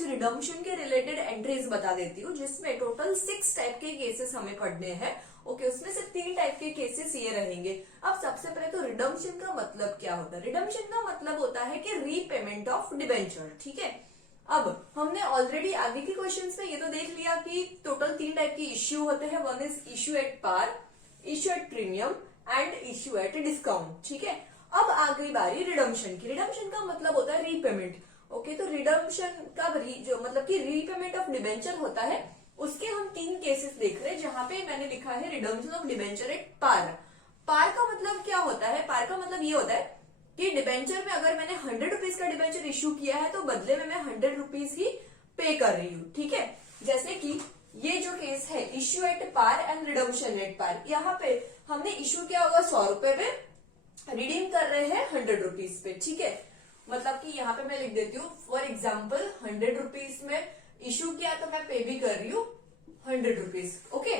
कुछ रिडम्पशन के related entries बता देती हूँ, जिसमें टोटल 6 टाइप के केसेस हमें पढ़ने हैं। ओके, उसमें से 3 टाइप के केसेस ये रहेंगे। अब सबसे पहले तो रिडम्पशन का मतलब क्या होता है। रिडम्पशन का मतलब होता है कि रीपेमेंट ऑफ डिबेंचर। ठीक है, अब हमने ऑलरेडी आगे के क्वेश्चंस में ये तो देख लिया कि टोटल 3 टाइप के इश्यू होते हैं। One is issue at par, issue at premium and issue at discount. ठीक है, अब आ गई बारी रिडम्पशन की। रिडम्पशन का मतलब होता है रीपेमेंट। ओके, तो रिडम्पशन का जो मतलब कि रीपेमेंट ऑफ डिबेंचर होता है, उसके हम 3 केसेस देख रहे हैं, जहां पे मैंने लिखा है redemption of debenture at par. Par का मतलब क्या होता है? पार का मतलब ये होता है कि डिबेंचर में अगर मैंने 100 रुपीज का डिबेंचर इश्यू किया है तो बदले में मैं 100 रुपीज ही पे कर रही हूँ। ठीक है, जैसे कि ये जो केस है issue at par and redemption at par, यहाँ पे हमने इश्यू किया होगा 100 रुपए पे, रिडीम कर रहे हैं 100 रुपीज पे। ठीक है, मतलब कि यहाँ पे मैं लिख देती हूँ फॉर एग्जाम्पल 100 रुपीज में इश्यू किया तो मैं पे भी कर रही हूँ 100 rupees. Okay,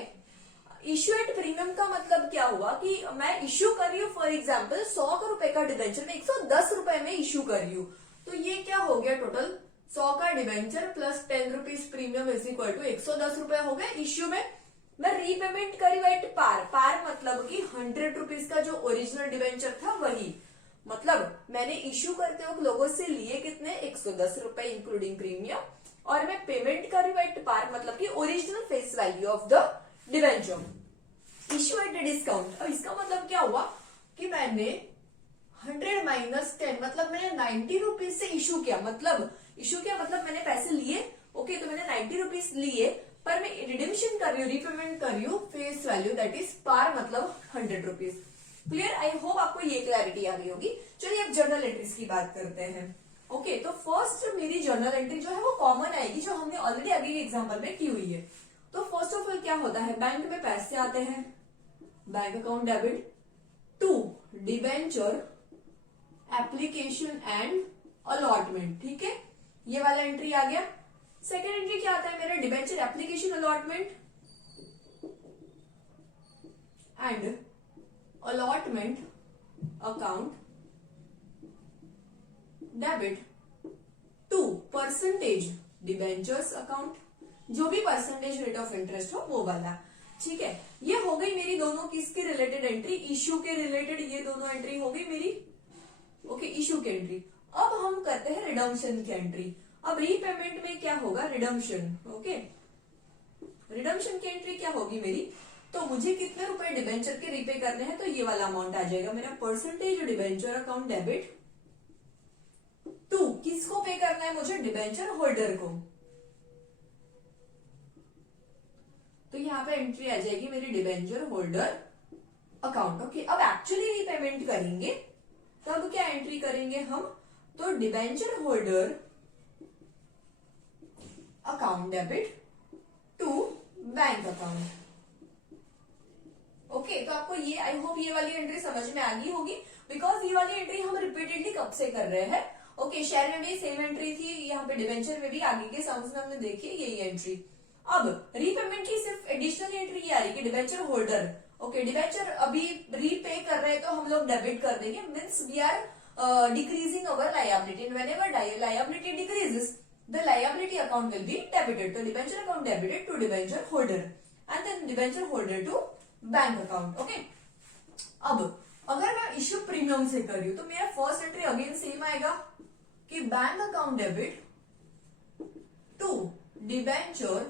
issue at premium का मतलब क्या हुआ कि मैं इश्यू कर रही हूँ फॉर एग्जाम्पल 100 रुपए का डिबेंचर में 110 रुपए में इश्यू कर रही हूँ, तो ये क्या हो गया? टोटल 100 का debenture plus 10 rupees premium is equal to 110 रुपए हो गए इश्यू में। मैं रीपेमेंट करी एट पार। पार मतलब कि 100 रुपीज का जो ओरिजिनल डिबेंचर था वही, मतलब मैंने इश्यू करते वक्त लोगों से लिए कितने? 110 रुपए इंक्लूडिंग प्रीमियम, और मैं पेमेंट कर रही हूँ एट पार, मतलब कि original face value of the debenture. Issue at discount, अब इसका मतलब क्या हुआ कि मैंने 100 माइनस 10 मतलब मैंने 90 रुपीज से इश्यू किया, मतलब मैंने पैसे लिए। ओके, तो मैंने 90 रुपीज लिए, पर मैं रिडिम्पशन कर रही हूँ, रीपेमेंट कर रही हूँ फेस वैल्यू दैट इज पार, मतलब 100 रुपीज। क्लियर? आई होप आपको ये क्लैरिटी आ गई होगी। चलिए अब जर्नल एंट्रीज की बात करते हैं। ओके, तो फर्स्ट मेरी जर्नल एंट्री जो है वो कॉमन आएगी, जो हमने ऑलरेडी आगे के एग्जाम्पल में की हुई है। तो फर्स्ट ऑफ ऑल क्या होता है? बैंक में पैसे आते हैं, bank account debit to debenture application and allotment. ठीक है, ये वाला एंट्री आ गया। सेकेंड एंट्री क्या आता है मेरा? Debenture application allotment and allotment account debit to percentage debentures account, जो भी परसेंटेज रेट ऑफ इंटरेस्ट हो वो वाला। ठीक है, ये हो गई मेरी दोनों किसके रिलेटेड एंट्री? इश्यू के रिलेटेड ये दोनों एंट्री हो गई मेरी। ओके, इश्यू की एंट्री। अब हम करते हैं रिडम्पशन की एंट्री। अब रीपेमेंट में क्या होगा? रिडम्पशन। ओके, रिडम्पशन की एंट्री क्या होगी मेरी? तो मुझे कितने रुपए डिबेंचर के रीपे करने हैं, तो ये वाला अमाउंट आ जाएगा मेरा, percentage debenture account debit to, किसको पे करना है मुझे? डिबेंचर होल्डर को। तो यहाँ पे एंट्री आ जाएगी मेरी डिबेंचर होल्डर अकाउंट। ओके, अब एक्चुअली रीपेमेंट करेंगे तब क्या एंट्री करेंगे हम? तो debenture holder account debit to bank account. Okay, तो आपको ये आई होप ये वाली एंट्री समझ में आ गई होगी, बिकॉज ये वाली एंट्री हम रिपीटेडली कब से कर रहे हैं। ओके, शेयर में भी सेम एंट्री थी, यहाँ पे डिबेंचर में भी आगे के साउंड्स में हमने देखी यही एंट्री। अब रीपेमेंट की सिर्फ एडिशनल एंट्री ये आ रही कि डिबेंचर होल्डर, ओके, डिबेंचर अभी रीपे कर रहे हैं तो हम लोग डेबिट कर देंगे, means we are decreasing our liability, and whenever liability decreases the liability account will be debited. तो debenture account debited to debenture holder and then debenture holder to bank account. Okay, अब अगर मैं issue premium से कर रही हूं तो मेरा फर्स्ट एंट्री अगेन सेम आएगा कि bank account debit to debenture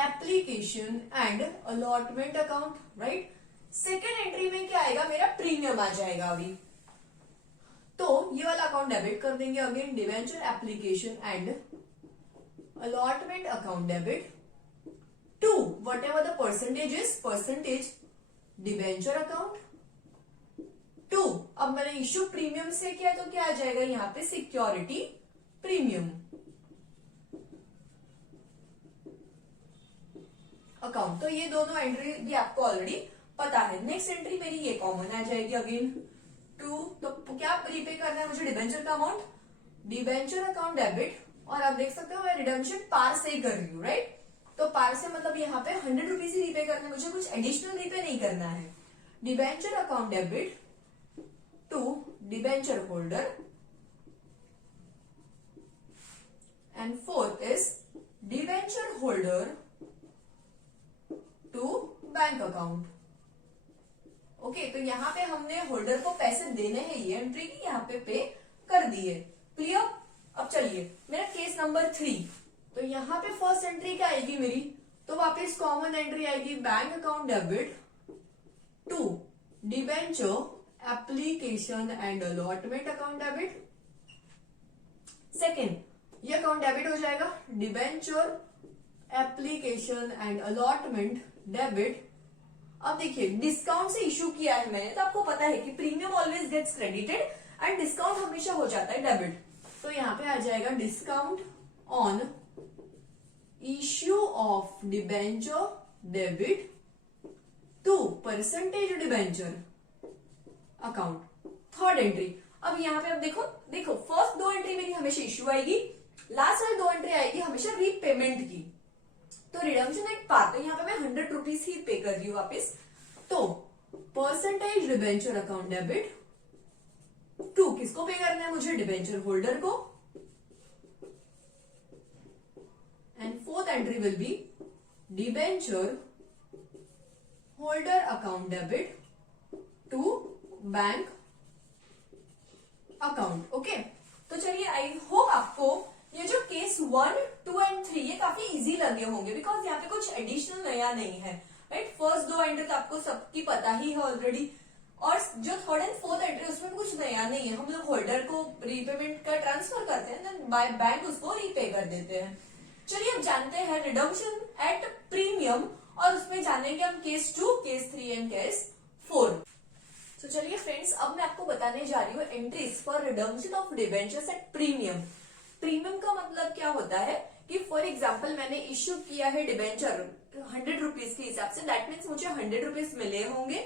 application and allotment account, right. Second entry में क्या आएगा मेरा? प्रीमियम आ जाएगा अभी, तो ये वाला अकाउंट डेबिट कर देंगे again, debenture application and allotment account debit to whatever the percentage is, percentage debenture account to, अब मैंने इश्यू प्रीमियम से किया तो क्या आ जाएगा यहाँ पे? Security premium account. तो ये दोनों एंट्री भी आपको ऑलरेडी पता है। नेक्स्ट एंट्री मेरी ये कॉमन आ जाएगी अगेन टू, तो क्या रीपे करना है मुझे? डिबेंचर का अमाउंट, डिबेंचर अकाउंट डेबिट, और आप देख सकते हो मैं रिडम्पशन पार से ही कर रही हूँ, राइट। तो पार से मतलब यहाँ पे 100 रुपीज ही रीपे करना है मुझे, कुछ एडिशनल रीपे नहीं करना है। Debenture account debit to debenture holder and fourth is debenture holder to bank account. Okay, तो यहाँ पे हमने होल्डर को पैसे देने हैं, ये एंट्री की यहाँ पे कर दिए। क्लियर? अब चलिए मेरा केस नंबर 3। तो यहाँ पे फर्स्ट एंट्री क्या आएगी मेरी, तो वापस कॉमन एंट्री आएगी bank account debit to debenture application and allotment account debit. Second, ये अकाउंट डेबिट हो जाएगा, debenture application and allotment debit. अब देखिए डिस्काउंट से इश्यू किया है मैंने, तो आपको पता है कि premium always gets credited and discount हमेशा हो जाता है डेबिट। तो यहाँ पे आ जाएगा discount on issue of debenture debit to percentage debenture account. Third entry, अब यहाँ पे अब देखो फर्स्ट 2 एंट्री मेरी हमेशा इश्यू आएगी, लास्ट वाली 2 एंट्री आएगी हमेशा रीपेमेंट की। तो रिडम्पशन एट पार, तो यहाँ पे मैं 100 रुपीज ही पे कर रही हूँ वापिस। तो percentage debenture account debit to किसको पे करना है मुझे, डिबेंचर होल्डर को। And fourth entry will be debenture holder account debit to bank account. Okay, तो चलिए आई होप आपको ये जो केस 1, 2 एंड 3 ये काफी इजी लगे होंगे, बिकॉज यहाँ पे कुछ एडिशनल नया नहीं है, राइट। फर्स्ट 2 एंट्री तो आपको सबकी पता ही है ऑलरेडी, और जो थर्ड एंड फोर्थ एंट्री उसमें कुछ नया नहीं है। हम लोग होल्डर को रीपेमेंट का ट्रांसफर करते हैं, देन बाय बैंक उसको रीपे कर देते हैं। चलिए अब जानते हैं रिडम्पशन एट प्रीमियम, और उसमें जानेंगे हम केस 2, केस 3 एंड केस 4। तो चलिए फ्रेंड्स, अब मैं आपको बताने जा रही हूँ entries for redemption of debentures at premium. Premium का मतलब क्या होता है कि फॉर एग्जाम्पल मैंने इश्यू किया है डिबेंचर 100 रुपीज के हिसाब से, दैट मीन्स मुझे 100 रुपीज मिले होंगे,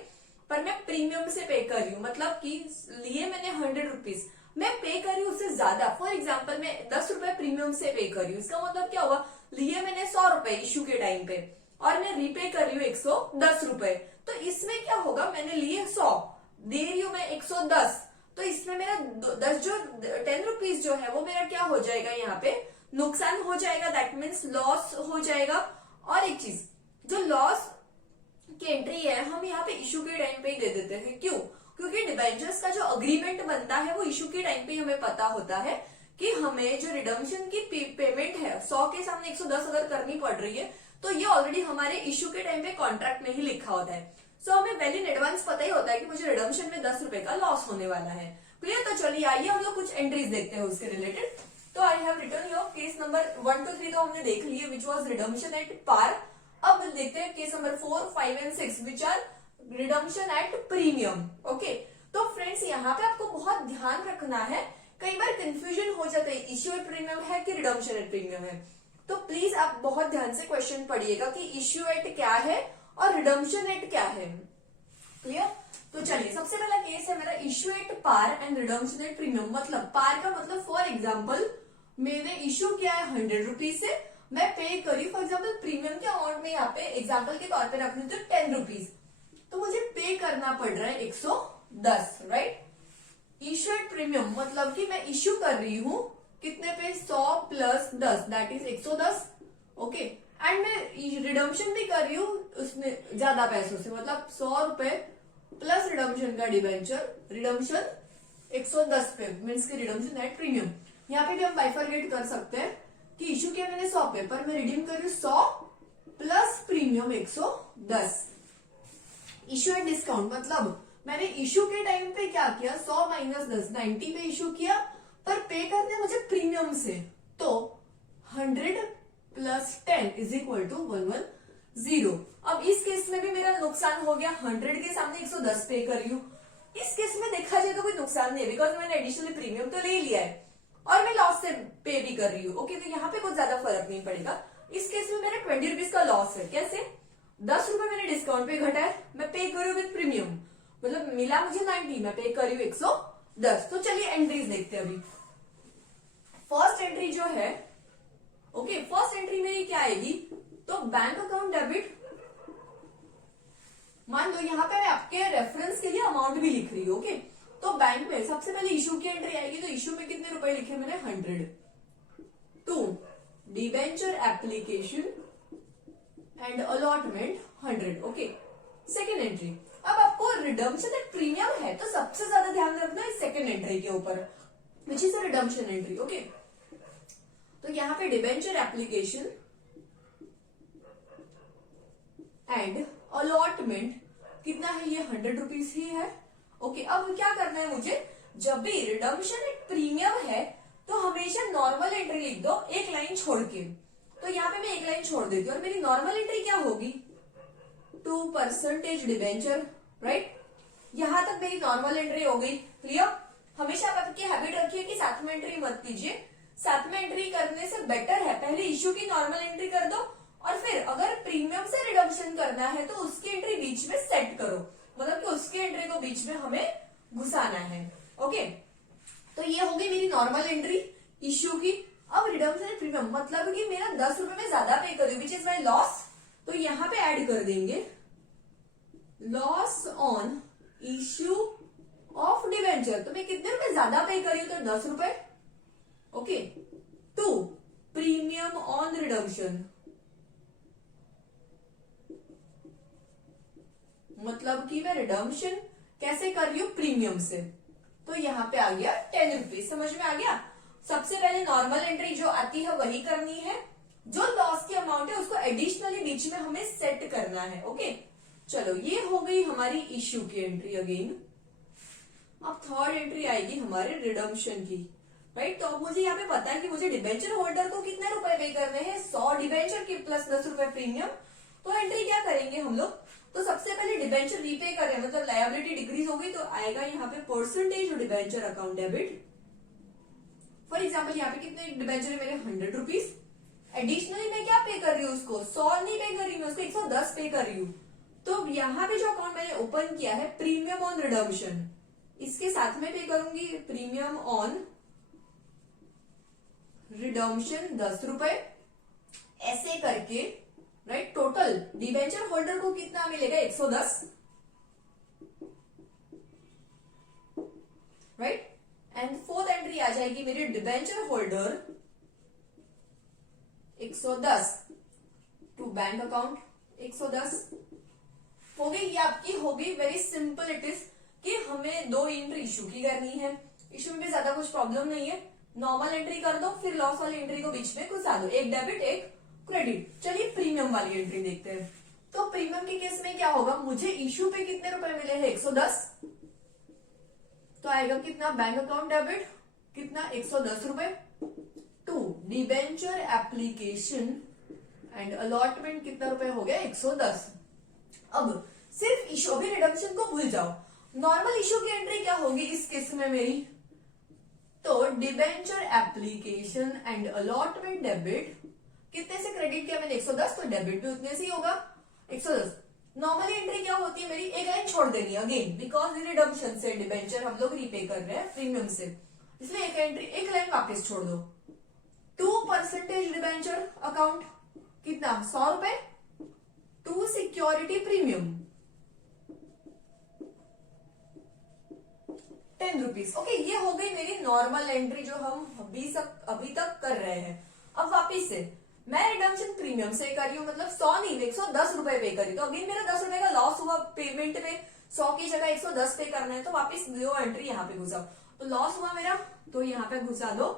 पर मैं प्रीमियम से पे कर रही हूँ, मतलब कि लिए मैंने 100 रुपीज, मैं पे कर रही हूँ उससे ज्यादा। फॉर एग्जाम्पल मैं 10 रुपए प्रीमियम से पे कर रही हूँ, इसका मतलब क्या हुआ, लिए मैंने 100 रुपए इश्यू के टाइम पे और मैं रीपे कर रही हूँ 110 रुपए। तो इसमें क्या होगा, मैंने लिए 100, दे रही हूँ मैं 110, तो इसमें मेरा 10 रुपीज जो है वो मेरा क्या हो जाएगा, यहाँ पे नुकसान हो जाएगा, दैट मीन्स लॉस हो जाएगा। और एक चीज, जो लॉस की एंट्री है हम यहाँ पे इश्यू के टाइम पे ही दे देते हैं। क्यों? क्योंकि डिबेंचर्स का जो अग्रीमेंट बनता है वो इश्यू के टाइम पे हमें पता होता है कि हमें जो रिडम्पशन की पेमेंट है 100 के सामने 110 अगर करनी पड़ रही है, तो ये ऑलरेडी हमारे इश्यू के टाइम पे कॉन्ट्रैक्ट में ही लिखा होता है। सो हमें वेल इन एडवांस पता ही होता है कि मुझे रिडम्पशन में 10 रुपए का लॉस होने वाला है। क्लियर? तो चलिए आइए हम लोग कुछ एंट्रीज देखते हैं उसके रिलेटेड। तो I have written your case number 1 to 3 तो हमने देख लिए, which was redemption at par. अब देखते हैं case number 4, 5 and 6 which are redemption at premium. Okay, तो फ्रेंड्स यहाँ पे आपको बहुत ध्यान रखना है, कई बार कंफ्यूजन हो जाता है इश्यू एट प्रीमियम है कि रिडम्पशन एट प्रीमियम है। तो प्लीज आप बहुत ध्यान से क्वेश्चन पढ़िएगा कि इश्यू एट क्या है और रिडम्पशन एट क्या है। क्लियर? तो चलिए सबसे पहला केस है मेरा issue at par and redemption at premium. मतलब पार का मतलब फॉर एग्जाम्पल मैंने इश्यू किया है 100 रुपीज से, मैं पे करी फॉर एग्जाम्पल प्रीमियम के अमाउंट में यहाँ पे एग्जाम्पल के तौर पे रख रही हूँ 10 रुपीज, तो मुझे पे करना पड़ रहा है 110, राइट। इश्यू एट प्रीमियम मतलब कि मैं इश्यू कर रही हूँ कितने पे, 100 plus 10 that is 110। Okay, and मैं रिडम्पशन भी कर रही हूँ उसमें ज्यादा पैसों से, मतलब 100 रुपए प्लस रिडम्पशन का डिबेंचर, रिडम्पशन 110 पे मीन्स की रिडम्पशन एट प्रीमियम। यहाँ पे भी हम बाइफरगेट कर सकते हैं कि इश्यू किया मैंने 100 पे, पर मैं रिडीम कर रही हूँ 100 plus premium 110। Issue at discount मतलब मैंने इश्यू के टाइम पे क्या किया, 100 माइनस 10 90 पे इश्यू किया, पर पे करने मुझे प्रीमियम से, तो 100 प्लस 10 इज इक्वल टू 110। अब इस केस में भी मेरा नुकसान हो गया, 100 के सामने 110 पे कर रही हूँ। इस केस में देखा जाए तो कोई नुकसान नहीं है, बिकॉज मैंने एडिशनली प्रीमियम तो ले लिया है और मैं लॉस से पे भी कर रही हूँ। ओके, तो यहाँ पे कुछ ज्यादा फर्क नहीं पड़ेगा। इस केस में मेरा 20 रुपीज का लॉस है। कैसे? 10 रुपए मैंने डिस्काउंट पे घटा है, मैं पे कर रही हूँ विद प्रीमियम, मतलब मिला मुझे 90, मैं पे कर रही हूँ 110। तो चलिए एंट्रीज देखते हैं अभी। फर्स्ट एंट्री जो है, ओके, फर्स्ट एंट्री मेरी क्या आएगी, तो बैंक अकाउंट डेबिट। मान लो यहाँ पे मैं आपके रेफरेंस के लिए अमाउंट भी लिख रही हूँ। ओके, तो बैंक में सबसे पहले इश्यू की एंट्री आएगी, तो इश्यू में कितने रुपए लिखे मैंने, 100 to debenture application and allotment 100। Okay, second entry. अब आपको रिडम्पशन एक प्रीमियम है तो सबसे ज्यादा ध्यान रखना है सेकेंड एंट्री के ऊपर, which is a redemption entry. Okay, तो यहाँ पे डिबेंचर एप्लीकेशन एंड अलॉटमेंट कितना है, ये 100 रुपीज ही है। ओके, अब क्या करना है मुझे, जब भी रिडम्पशन एक प्रीमियम है तो हमेशा नॉर्मल एंट्री लिख दो एक लाइन छोड़ के। तो यहाँ पे मैं एक लाइन छोड़ देती हूँ और मेरी नॉर्मल एंट्री क्या होगी, 2% डिबेंचर, राइट। यहां तक मेरी नॉर्मल एंट्री हो गई। क्लियर। हमेशा आप आपकी हैबिट रखिए कि साथ में एंट्री मत कीजिए, साथ में एंट्री करने से बेटर है पहले इश्यू की नॉर्मल एंट्री कर दो और फिर अगर प्रीमियम से रिडम्पशन करना है तो उसकी एंट्री बीच में सेट करो, मतलब कि उसकी एंट्री को बीच में हमें घुसाना है। ओके, तो ये होगी मेरी नॉर्मल एंट्री इश्यू की। अब रिडम्पशन प्रीमियम मतलब कि मेरा 10 रुपए में ज्यादा पे कर रही हूँ, विच इज माई लॉस, तो यहां पे ऐड कर देंगे loss on issue of debenture. तो मैं कितने रुपए ज्यादा पे कर रही हूँ, तो 10 रुपए। ओके, 2 प्रीमियम ऑन रिडम्पशन, मतलब कि मैं रिडम्पशन कैसे कर रही हूँ, प्रीमियम से। तो यहाँ पे आ गया 10 रुपीज। समझ में आ गया। सबसे पहले नॉर्मल एंट्री जो आती है वही करनी है, जो लॉस की अमाउंट है उसको एडिशनली बीच में हमें सेट करना है। ओके, चलो ये हो गई हमारी इश्यू की एंट्री अगेन। अब थर्ड एंट्री आएगी हमारे रिडम्पशन की, राइट। तो अब मुझे यहाँ पे पता है कि मुझे डिबेंचर होल्डर को कितने रुपए पे करने हैं, 100 डिबेंचर की प्लस 10 रुपए प्रीमियम। तो एंट्री क्या करेंगे हम लोग, तो सबसे पहले डिबेंचर रीपे कर रहे हैं, मतलब लायबिलिटी डिक्रीज हो गई तो आएगा यहाँ पे percentage debenture account debit. For example यहाँ पे कितने डिबेंचर है मेरे, 100 रुपीज। एडिशनली मैं क्या पे कर रही हूँ उसको, 100 नहीं पे कर रही हूँ उसको, 110 पे कर रही हूँ। तो यहाँ पे जो अकाउंट मैंने ओपन किया है प्रीमियम ऑन रिडम्पशन, इसके साथ में पे करूंगी प्रीमियम ऑन रिडम्पशन 10 रुपए, ऐसे करके, राइट। टोटल डिबेंचर होल्डर को कितना मिलेगा, 110, राइट। एंड फोर्थ एंट्री आ जाएगी मेरी debenture holder 110 to bank account 110 हो गई। ये आपकी होगी वेरी सिंपल। इट इज कि हमें 2 एंट्री इशू की करनी है, इशू में भी ज्यादा कुछ प्रॉब्लम नहीं है। नॉर्मल एंट्री कर दो, फिर लॉस वाली एंट्री को बीच में घुसा दो, एक डेबिट एक क्रेडिट। चलिए प्रीमियम वाली एंट्री देखते हैं। तो प्रीमियम के केस में क्या होगा, मुझे इशू पे कितने रुपए मिले हैं, 110, तो आएगा कितना, बैंक अकाउंट डेबिट कितना, 110 रुपए, to debenture application and allotment कितना रुपए हो गया, 110। अब सिर्फ इशू, अभी रिडम्पशन को भूल जाओ, नॉर्मल इशू की एंट्री क्या होगी इस केस में मेरी, तो debenture application and allotment debit कितने से क्रेडिट किया मैंने, 110, तो डेबिट भी उतने से ही होगा 110। नॉर्मली एंट्री क्या होती है मेरी, एक लाइन छोड़ देनी अगेन, बिकॉज रिडम्पशन से डिबेंचर हम लोग रीपे कर रहे हैं प्रीमियम से, इसलिए एक एंट्री एक लाइन वापस छोड़ दो। 2% डिबेंचर अकाउंट कितना, 100 रुपए, to security premium 10 rupees. Okay, ये हो गई मेरी नॉर्मल एंट्री जो हम अभी तक कर रहे हैं। अब वापिस से मैं रिडम्पशन प्रीमियम से कर रही हूँ, मतलब 100 नहीं, 110 रुपए पे करी, तो अभी मेरा 10 रुपए का लॉस हुआ पेमेंट में, 100 की जगह 110 पे करना है, तो वापिस 2 एंट्री यहाँ पे घुसाओ, तो लॉस हुआ मेरा, तो यहाँ पे घुसा दो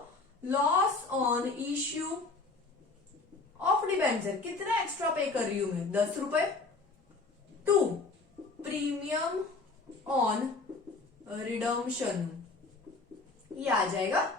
loss on issue of debenture, कितना एक्स्ट्रा पे कर रही हूं मैं, 10 रुपए, टू प्रीमियम ऑन रिडम्पशन, ये आ जाएगा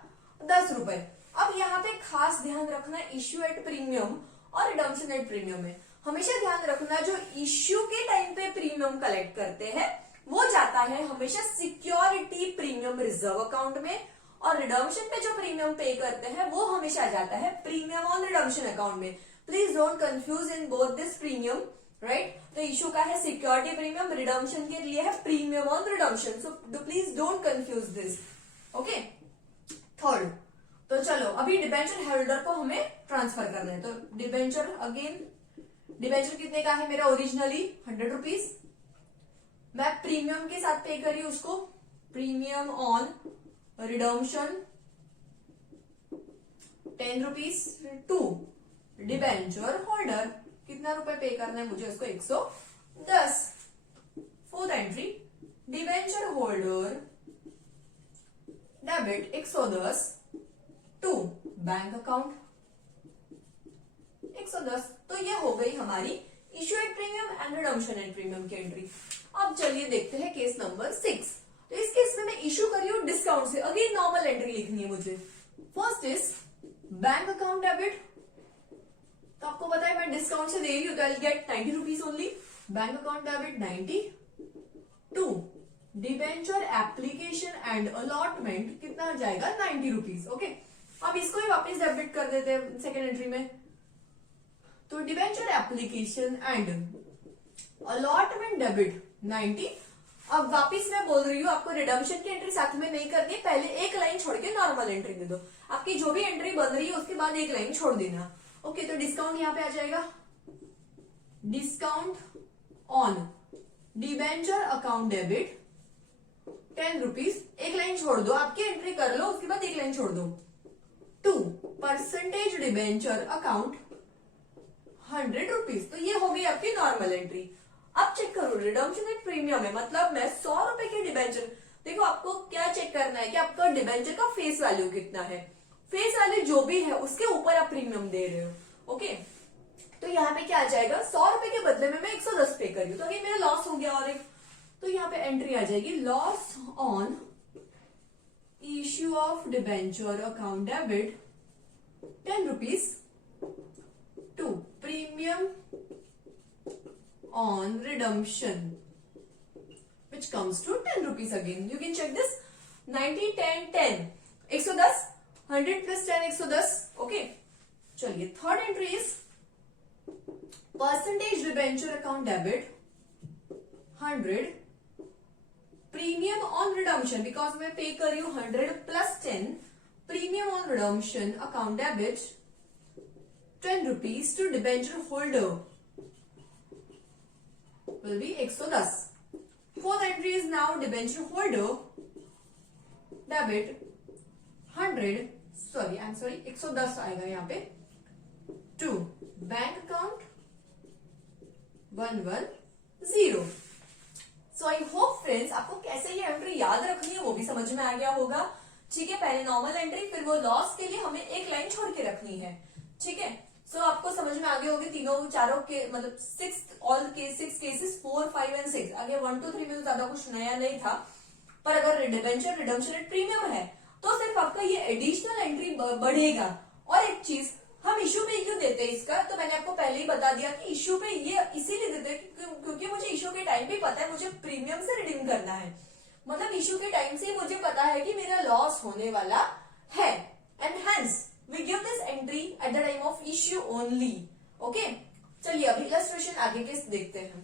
10 रुपए। अब यहाँ पे खास ध्यान रखना, इश्यू एट प्रीमियम और रिडम्पशन एट प्रीमियम में हमेशा ध्यान रखना, जो इश्यू के टाइम पे प्रीमियम कलेक्ट करते हैं वो जाता है हमेशा सिक्योरिटी प्रीमियम रिजर्व अकाउंट में, और रिडम्पशन पे जो प्रीमियम पे करते हैं वो हमेशा जाता है प्रीमियम ऑन रिडम्पशन अकाउंट में। Please don't confuse in both this premium, right. तो इशू का है सिक्योरिटी प्रीमियम, रिडम्पशन के लिए है premium on redemption, so please don't confuse this. Okay, third, तो चलो अभी डिबेंचर होल्डर को हमें ट्रांसफर करना है, तो डिबेंचर अगेन, डिबेंचर कितने का है मेरा ओरिजिनली, 100 रुपीज, मैं प्रीमियम के साथ पे करी उसको, premium on redemption ₹10 to debenture holder. कितना रुपए पे करना है मुझे उसको? 110। Fourth entry, debenture holder debit 110 to bank account 110। तो ये हो गई हमारी issue at premium and redemption at premium की एंट्री। अब चलिए देखते हैं केस नंबर 6। तो इस केस में मैं इश्यू कर रही हूँ डिस्काउंट से। अगेन नॉर्मल एंट्री लिखनी है मुझे। First is bank account debit. तो आपको पता है मैं डिस्काउंट से दे रही हूँ तो I get ₹90 only. Bank account debit 90 to debenture application and allotment कितना आ जाएगा? ₹90। ओके, अब इसको ही वापस डेबिट कर देते हैं सेकेंड एंट्री में। तो debenture application and allotment debit 90। अब वापिस मैं बोल रही हूँ आपको रिडम्पशन की एंट्री साथ में नहीं करनी, पहले एक लाइन छोड़ के नॉर्मल एंट्री दे दो। आपकी जो भी एंट्री बन रही है उसके बाद एक लाइन छोड़ देना। ओके, तो डिस्काउंट यहाँ पे आ जाएगा, discount on debenture account debit ₹10। एक लाइन छोड़ दो, आपकी एंट्री कर लो उसके बाद एक लाइन छोड़ दो। To percentage debenture account ₹100। तो ये हो गई आपकी नॉर्मल एंट्री। अब चेक करो रिडम्पशन एट प्रीमियम है, मतलब मैं ₹100 के डिबेंचर। देखो आपको क्या चेक करना है कि आपका डिबेंचर का फेस वैल्यू कितना है। फेस वैल्यू जो भी है उसके ऊपर आप प्रीमियम दे रहे हो। ओके, तो यहाँ पे क्या आ जाएगा? ₹100 के बदले में मैं 110 पे कर रही हूँ, तो अभी मेरा लॉस हो गया। और एक तो यहाँ पे एंट्री आ जाएगी, loss on issue of debenture account debit ₹10 to premium on redemption which comes to ₹10 again. You can check this 90 10 10 110 100 plus 10 110. Okay, चलिए third entry is percentage debenture account debit 100 premium on redemption, because मैं पे कर रही हूँ 100 plus 10 premium on redemption account debit ₹10 to debenture holder will be 110. Fourth entry is now debenture holder debit 100, sorry 110 आएगा यहाँ पे to bank account 110. So I hope friends आपको कैसे ये एंट्री याद रखनी है वो भी समझ में आ गया होगा। ठीक है, पहले नॉर्मल एंट्री, फिर वो लॉस के लिए हमें एक लाइन छोड़ के रखनी है। ठीक है, सो आपको समझ में आगे होगी तीनों चारों के, मतलब 6 केसेस 4 5 एंड 6। आगे 1 2 3 में तो ज्यादा कुछ नया नहीं था, पर अगर डिबेंचर रिडम्पशन एट प्रीमियम है तो सिर्फ आपका ये एडिशनल एंट्री बढ़ेगा। और एक चीज, हम इश्यू पे क्यों देते हैं इसका, तो मैंने आपको पहले ही बता दिया कि इश्यू पे ये इसीलिए देते हैं क्योंकि मुझे इश्यू के टाइम पे पता है मुझे प्रीमियम से रिडीम करना है। मतलब इश्यू के टाइम से मुझे पता है कि मेरा लॉस होने वाला है, and hence we give this entry at the time of issue only. Okay, चलिए अभी इलस्ट्रेशन आगे के देखते हैं।